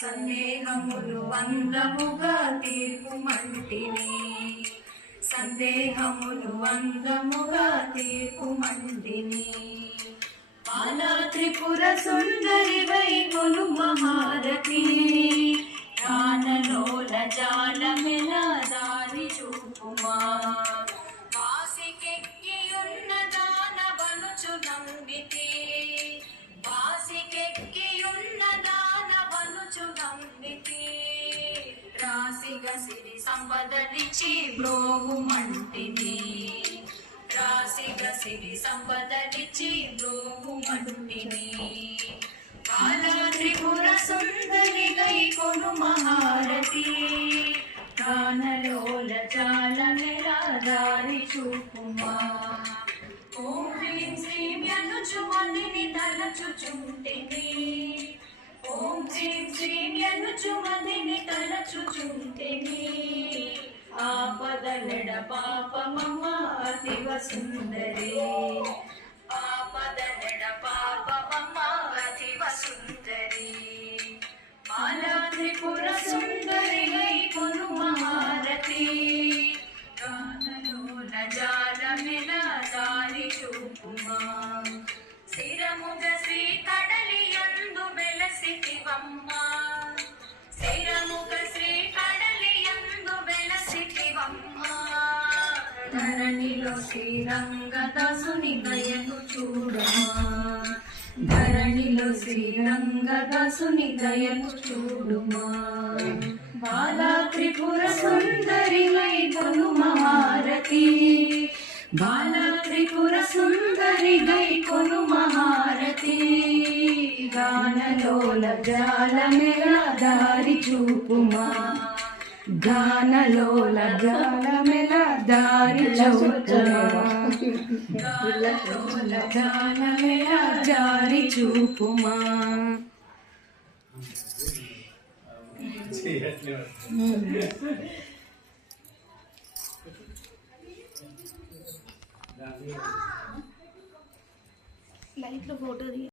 సందేహములు అందముగా తీర్పుమంటిని, సందేహములు అందముగా తీర్పుమంటిని. బాలా త్రిపుర సుందరివై కొను మహారతి, జ్ఞానలోల జాలమెల దారి చూపుమా. వాసికెక్కియున్న దానవనుచు నంబితి, వాసికెక్కియున్న దానవనుచు నంబితి. రాసిగ సిరి సంపదలిచి బ్రోవుమంటిని, రాసిగ సిరి సంపదలిచి బ్రోవుమంటిని. బాలా త్రిపుర సుందరిగై కొను మహారతి, ప్రాణలోల జాలమెల దారి చూపుమా. ఓం హ్రీం శ్రీం యనుచు మదిని తలచుచుంటిని, ఓం హ్రీం శ్రీం యనుచు మదిని తలచుచుంటిని. ఆపదలెడ పాపమమ్మ అతివ సుందరి, ఆపదలెడ పాపమమ్మ అతివ సుందరి. బాలా త్రిపుర సుందరిగై కొను మహారతి, గానలోల జాలమెల దారి చూపుమా. శిరముగ శ్రీ కడలియందు వెలసితివమ్మ, శిరముగ శ్రీ కడలియందు వెలసితివమ్మ. ధరణిలో శ్రీరంగదాసుని దయను చూడమా, ధరణిలో శ్రీరంగదాసుని దయను చూడుమా. బాలా త్రిపుర సుందరివై కొను మహారతి, బాలా త్రిపుర సుందరిగై కొను మహారతి. గానలోల జాలమెల దారి చూపుమా, గానలోల జాలమెల దారి చూపుమా. గానలోల జాలమెల దారి చూపుమా. లైట్ లో ఫోటో